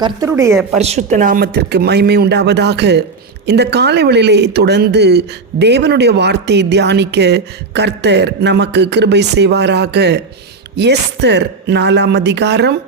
கர்த்தருடைய பரிசுத்த நாமத்திற்கு மகிமை உண்டாவதாக. இந்த காலைவெளியிலே தொடர்ந்து தேவனுடைய வார்த்தையை தியானிக்க கர்த்தர் நமக்கு கிருபை செய்வாராக. எஸ்தர் நாலாம் அதிகாரம்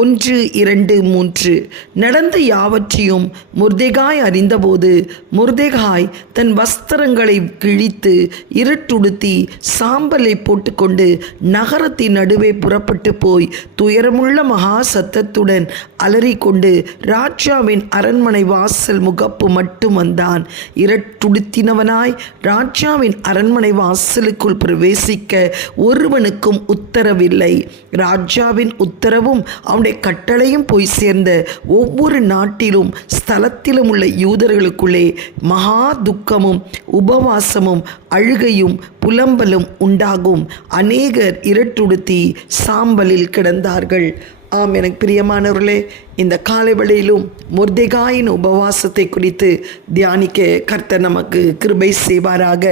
ஒன்று இரண்டு மூன்று. நடந்த யாவற்றையும் முர்தேகாய் அறிந்தபோது முர்தேகாய் தன் வஸ்திரங்களை கிழித்து இருட்டுடுத்தி சாம்பலை போட்டுக்கொண்டு நகரத்தின் நடுவே புறப்பட்டு போய் துயரமுள்ள மகா சத்தத்துடன் அலறிக்கொண்டு ராஜாவின் அரண்மனை வாசல் முகப்பு மட்டும் வந்தான். இரட்டுடுத்தினவனாய் ராஜாவின் அரண்மனை வாசலுக்குள் பிரவேசிக்க ஒருவனுக்கும் உத்தரவில்லை. ராஜாவின் உத்தரவும் அவனுடைய கட்டளையும் போய் சேர்ந்த ஒவ்வொரு நாட்டிலும் ஸ்தலத்திலும் உள்ள யூதர்களுக்குள்ளே மகா துக்கமும் உபவாசமும் அழுகையும் புலம்பலும் உண்டாகும். அநேகர் இருட்டுடுத்தி சாம்பலில் கிடந்தார்கள். ஆம் எனக்கு பிரியமானவர்களே இந்த காலை வேளையிலும் முர்தேகாயின் உபவாசத்தை குறித்து தியானிக்க கர்த்தர் நமக்கு கிருபை செய்வாராக.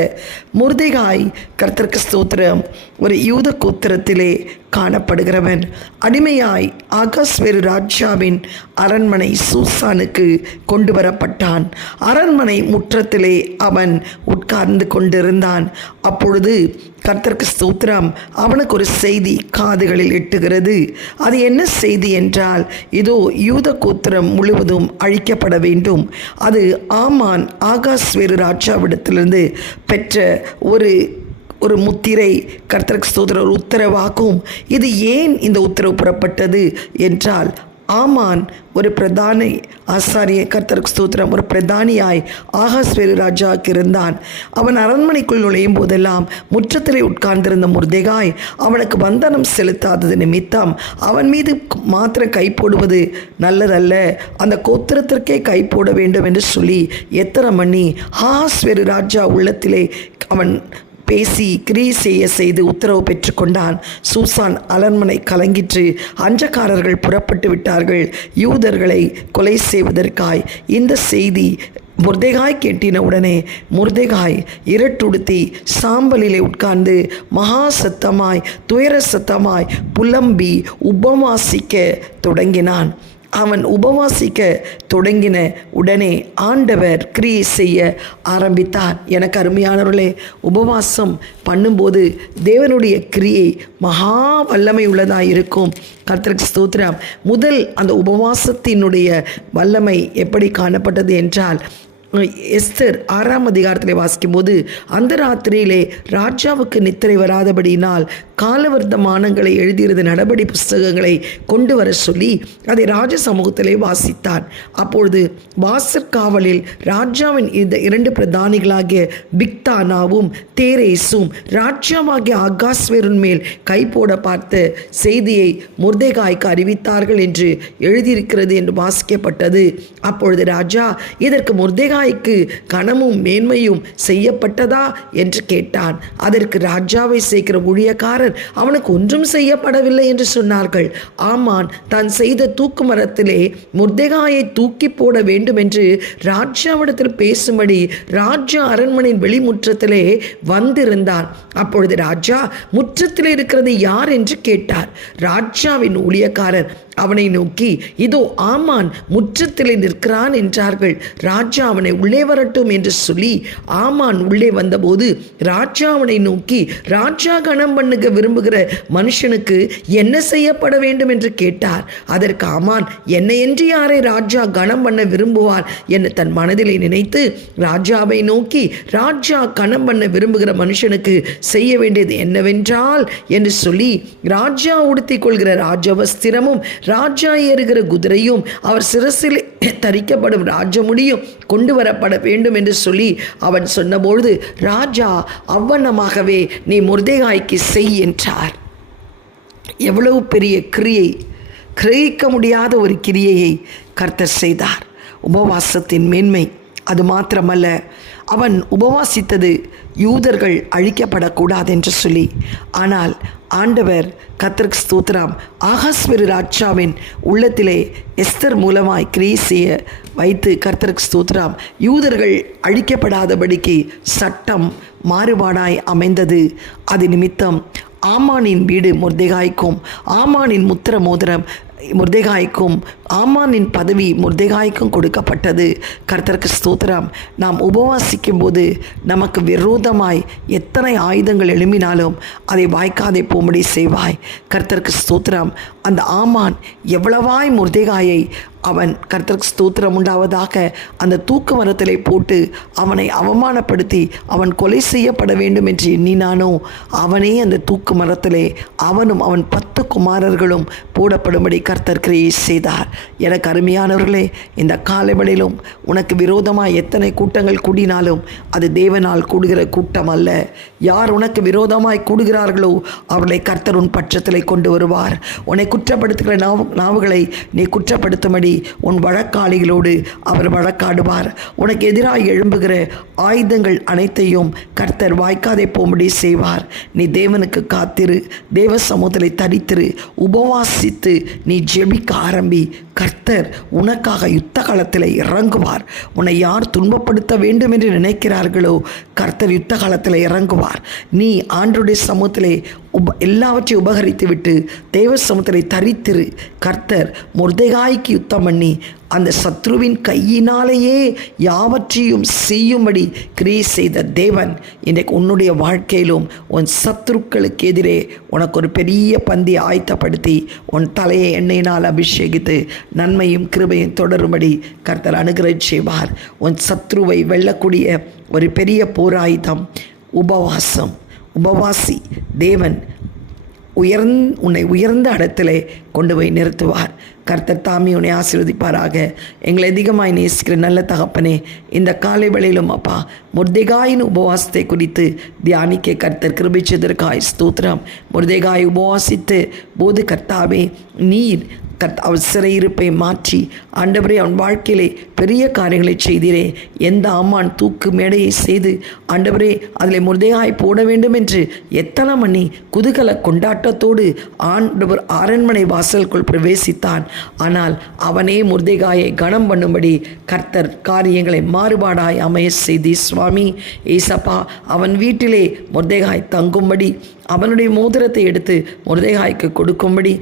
முர்தேகாய் கர்த்தருக்கு ஸ்தோத்திரம். ஒரு யூத கோத்திரத்திலே காணப்படுகிறவன். அடிமையாய் ஆகாஸ்வேரு ராஜாவின் அரண்மனை சூசானுக்கு கொண்டு வரப்பட்டான் அரண்மனை முற்றத்திலே அவன் உட்கார்ந்து கொண்டிருந்தான். அப்பொழுது கர்த்தருக்கு ஸ்தோத்திரம். அவனுக்கு ஒரு செய்தி காதுகளில் எட்டுகிறது. அது என்ன செய்தி என்றால் இதோ யூத கோத்திரம் முழுவதும் அழிக்கப்பட வேண்டும். அது ஆமான் ஆகாஸ்வேரு ராஜாவிடத்திலிருந்து பெற்ற ஒரு ஒரு முத்திரை. கர்த்தருக்கு ஸ்தோத்திர ஒரு உத்தரவாகும். இது ஏன் இந்த உத்தரவு புறப்பட்டது? என்றால் ஆமான் ஒரு பிரதானி ஆசாரிய கர்த்தருக்கு ஸ்தோத்திரம். ஒரு பிரதானியாய் ஆகாஸ்வேரு ராஜாவுக்கு இருந்தான். அவன் அரண்மனைக்குள் நுழையும் போதெல்லாம் முற்றத்திலே உட்கார்ந்திருந்த முர்தேகாய் அவனுக்கு வந்தனம் செலுத்தாதது நிமித்தம் அவன் மீது மாத்திரம் கை போடுவது நல்லதல்ல. அந்த கோத்திரத்திற்கே கை போட வேண்டும் என்று சொல்லி எத்தனை மணி ஆகாஸ்வேரு ராஜா உள்ளத்திலே அவன் பேசி கிரி செய்ய செய்து உத்தரவு பெற்றுக்கொண்டான் சூசான் அலன்மனை கலங்கிற்று. அஞ்சக்காரர்கள் புறப்பட்டு விட்டார்கள். யூதர்களை கொலை செய்வதற்காய். இந்த செய்தி முர்தேகாய் கேட்டின உடனே முர்தேகாய் இருட்டுடுத்தி சாம்பலிலே உட்கார்ந்து மகா சத்தமாய் துயர சத்தமாய் புலம்பி உபமாசிக்க தொடங்கினான். அவன் உபவாசிக்க தொடங்கின உடனே ஆண்டவர் கிரியை செய்ய ஆரம்பித்தார். எனக்கு அருமையானவர்களே உபவாசம் பண்ணும்போது தேவனுடைய கிரியை மகா வல்லமை உள்ளதாக இருக்கும். கர்த்தருக்கு ஸ்தோத்திரம். முதல் அந்த உபவாசத்தினுடைய வல்லமை எப்படி காணப்பட்டது என்றால் எஸ்தர் ஆறாம் அதிகாரத்தில் வாசிக்கும்போது அந்த ராத்திரியிலே ராஜாவுக்கு நித்திரை வராதபடியினால் காலவர்த்தமானங்களை எழுதியிருந்த நடபடி புஸ்தகங்களை கொண்டு வர சொல்லி அதை ராஜ சமூகத்திலே வாசித்தான் அப்பொழுது வாசற்காவலில் ராஜாவின் இந்த இரண்டு பிரதானிகளாகிய பிக்தானாவும் தேரேசும் ராஜாவாகிய ஆகாஸ்வேரின் மேல் கை போட பார்த்த செய்தியை முர்தேகாய்க்கு அறிவித்தார்கள் என்று எழுதியிருக்கிறது என்று வாசிக்கப்பட்டது. அப்பொழுது ராஜா இதற்கு முர்தேகாய்க்கு கனமும் மேன்மையும் செய்யப்பட்டதா? என்று கேட்டான். அதற்கு ராஜாவை சேர்க்கிற ஊழியக்காரர் அவனுக்கு ஒன்றும் செய்யப்படவில்லை என்று சொன்னார்கள். ஆமான் தான் செய்த தூக்கு மரத்திலே முர்தேகாயை தூக்கி போட வேண்டும் என்று ராஜாவிடத்தில் பேசும்படி ராஜா அரண்மனையின் வெளிமுற்றத்திலே வந்திருந்தான். அப்பொழுது ராஜா முற்றத்தில் இருக்கிறது யார் என்று கேட்டார். ராஜாவின் ஊழியக்காரர் அவனை நோக்கி இதோ ஆமான் முற்றத்திலே நிற்கிறான் என்றார்கள். ராஜா அவனை உள்ளே வரட்டும் என்று சொல்லி ஆமான் உள்ளே வந்தபோது ராஜா அவனை நோக்கி ராஜா கணம் பண்ணுக விரும்புகிற மனுஷனுக்கு என்ன செய்யப்பட வேண்டும் என்று கேட்டார். அதற்கு அமான் என்னை என்று யாரை ராஜா கணம் பண்ண விரும்புவார்? என்று தன் மனதிலே நினைத்து ராஜாவை நோக்கி ராஜா கணம் பண்ண விரும்புகிற மனுஷனுக்கு செய்ய வேண்டியது என்னவென்றால் என்று சொல்லி ராஜா உடுத்திக் கொள்கிற ராஜவஸ்திரமும் ராஜா ஏறுகிற குதிரையும் அவர் சிரசில் தரிக்கப்படும் ராஜமுடியும் கொண்டு வரப்பட வேண்டும் என்று சொல்லி அவன் சொன்னபொழுது ராஜா அவ்வண்ணமாகவே நீ முர்தேகாய்க்கு செய் என்றார். எவ்வளவு பெரிய கிரியை கிரகிக்க முடியாத ஒரு கிரியையை கர்த்தர் செய்தார். உபவாசத்தின் மேன்மை அது மாத்திரமல்ல அவன் உபவாசித்தது யூதர்கள் அழிக்கப்படக்கூடாது என்று சொல்லி. ஆனால் ஆண்டவர் கத்தருக்கு ஸ்தூத்ராம் ஆகாஸ்வரு ராஜாவின் உள்ளத்திலே எஸ்தர் மூலமாய் கிரீசிய வைத்து கர்த்தருக்கு ஸ்தூத்ராம் யூதர்கள் அழிக்கப்படாதபடிக்கு சட்டம் மாறுபாடாய் அமைந்தது. அது நிமித்தம் ஆமானின் வீடு முர்தேகாய்க்கும். ஆமானின் முத்திர மோதிரம் முர்தேகாய்க்கும் ஆமானின் பதவி முர்தேகாய்க்கும் கொடுக்கப்பட்டது. கர்த்தருக்கு ஸ்தோத்திரம். நாம் உபவாசிக்கும் போது நமக்கு விரோதமாய் எத்தனை ஆயுதங்கள் எழும்பினாலும் அதை வாய்க்காதே போம்படி செய்வாய். கர்த்தருக்கு ஸ்தோத்திரம். அந்த ஆமான் எவ்வளவாய் முர்தேகாயை அவன் கர்த்தருக்கு ஸ்தோத்திரம் உண்டாவதாக அந்த தூக்கு மரத்திலே போட்டு அவனை அவமானப்படுத்தி அவன் கொலை செய்யப்பட வேண்டும் என்று எண்ணினானோ அவனே அந்த தூக்கு மரத்திலே அவனும் அவன் பத்து குமாரர்களும் போடப்படும்படி கர்த்தர் கிரியை செய்தார். எனக்கு அருமையானவர்களே இந்த காலவெளியிலும் உனக்கு விரோதமாக எத்தனை கூட்டங்கள் கூடினாலும் அது தேவனால் கூடுகிற கூட்டம் அல்ல. யார் உனக்கு விரோதமாய் கூடுகிறார்களோ அவர்களை கர்த்தர் உன் பட்சத்திலே கொண்டு வருவார். உன்னை குற்றப்படுத்துகிற நாவ் நாவுகளை நீ குற்றப்படுத்தும்படி உன் வழக்காளிகளோடு அவர் வழக்காடுவார். உனக்கு எதிராக எழும்புகிற ஆயுதங்கள் அனைத்தையும் கர்த்தர் வாய்க்காதே போகும்படி செய்வார். நீ தேவனுக்கு காத்திரு தேவ சமூகத்தை தரித்திரு உபவாசித்து நீ ஜெபிக்க ஆரம்பி கர்த்தர் உனக்காக யுத்த காலத்தில் இறங்குவார். உன்னை யார் துன்பப்படுத்த வேண்டும் என்று நினைக்கிறார்களோ கர்த்தர் யுத்த காலத்தில் இறங்குவார். நீ ஆண்டுடைய சமூகத்திலே உப எல்லாவற்றையும் உபகரித்து விட்டு தேவ தரித்திரு. கர்த்தர் முர்தேகாய்க்கு யுத்தம் பண்ணி அந்த சத்ருவின் கையினாலேயே யாவற்றையும் செய்யும்படி கிரியை செய்த தேவன் இன்றைக்கு உன்னுடைய வாழ்க்கையிலும் உன் சத்ருக்களுக்கு எதிரே உனக்கு ஒரு பெரிய பந்தி ஆயத்தப்படுத்தி உன் தலையை எண்ணெயினால் அபிஷேகித்து நன்மையும் கிருபையும் தொடரும்படி கர்த்தர் அனுகிரகம் செய்வார். உன் சத்ருவை வெல்லக்கூடிய ஒரு பெரிய போராயுதம் உபவாசம். உபவாசி தேவன் உயர்ந் உன்னை உயர்ந்த இடத்திலே கொண்டு போய் நிறுத்துவார். கர்த்தர் தாமி உன்னை ஆசீர்வதிப்பாராக. எங்களை அதிகமாய் நேசிக்கிற நல்ல தகப்பனே இந்த காலை வேளையிலும் அப்பா முர்தேகாயின் உபவாசத்தை குறித்து தியானிக்க கர்த்தர் கிருபிச்சதற்காய் ஸ்தோத்திரம். முர்தேகாய் உபவாசித்து போது கர்த்தாவே நீர் கத் அவர் சிறையிருப்பை மாற்றி ஆண்டவரே அவன் வாழ்க்கையிலே பெரிய காரியங்களை செய்திரே. எந்த அம்மான் தூக்கு மேடையை செய்து ஆண்டவரே அதில் முருதையாய் போட வேண்டும் என்று எத்தனை மணி குதூகல கொண்டாட்டத்தோடு ஆண்டவர் அரண்மனை வாசலுக்குள் பிரவேசித்தான். ஆனால் அவனே முருதைகாயை கனம் பண்ணும்படி கர்த்தர் காரியங்களை மாறுபாடாய் அமைய செய்தி சுவாமி. ஏசப்பா அவன் வீட்டிலே முருதைகாய் தங்கும்படி அவனுடைய மோதிரத்தை எடுத்து முருதேகாய்க்கு கொடுக்கும்படி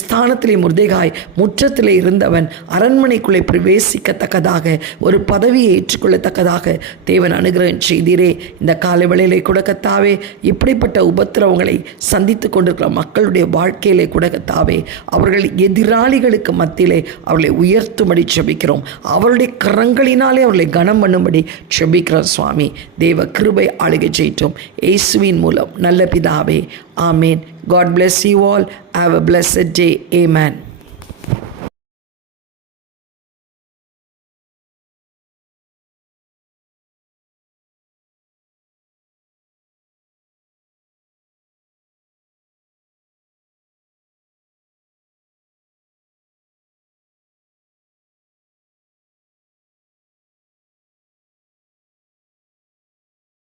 ஸ்தானத்திலே முருதேகாய் முற்றத்திலே இருந்தவன் அரண்மனைக்குள்ளே பிரவேசிக்கத்தக்கதாக ஒரு பதவியை ஏற்றுக்கொள்ளத்தக்கதாக தேவன் அனுகிரகம் செய்தீரே. இந்த காலை வேளையிலே கொடுக்கத்தாவே இப்படிப்பட்ட உபத்திரவங்களை சந்தித்து கொண்டிருக்கிற மக்களுடைய வாழ்க்கையிலே கொடுக்கத்தாவே அவர்கள் எதிராளிகளுக்கு மத்தியிலே அவர்களை உயர்த்தும்படி செபிக்கிறோம். அவருடைய கரங்களினாலே அவர்களை கனம் பண்ணும்படி செபிக்கிறோம் சுவாமி. தேவ கிருபை ஆளுகை செய்யட்டும் இயேசுவின் மூலம் நல்ல பிதாவே Amen. God bless you all. Have a blessed day. Amen.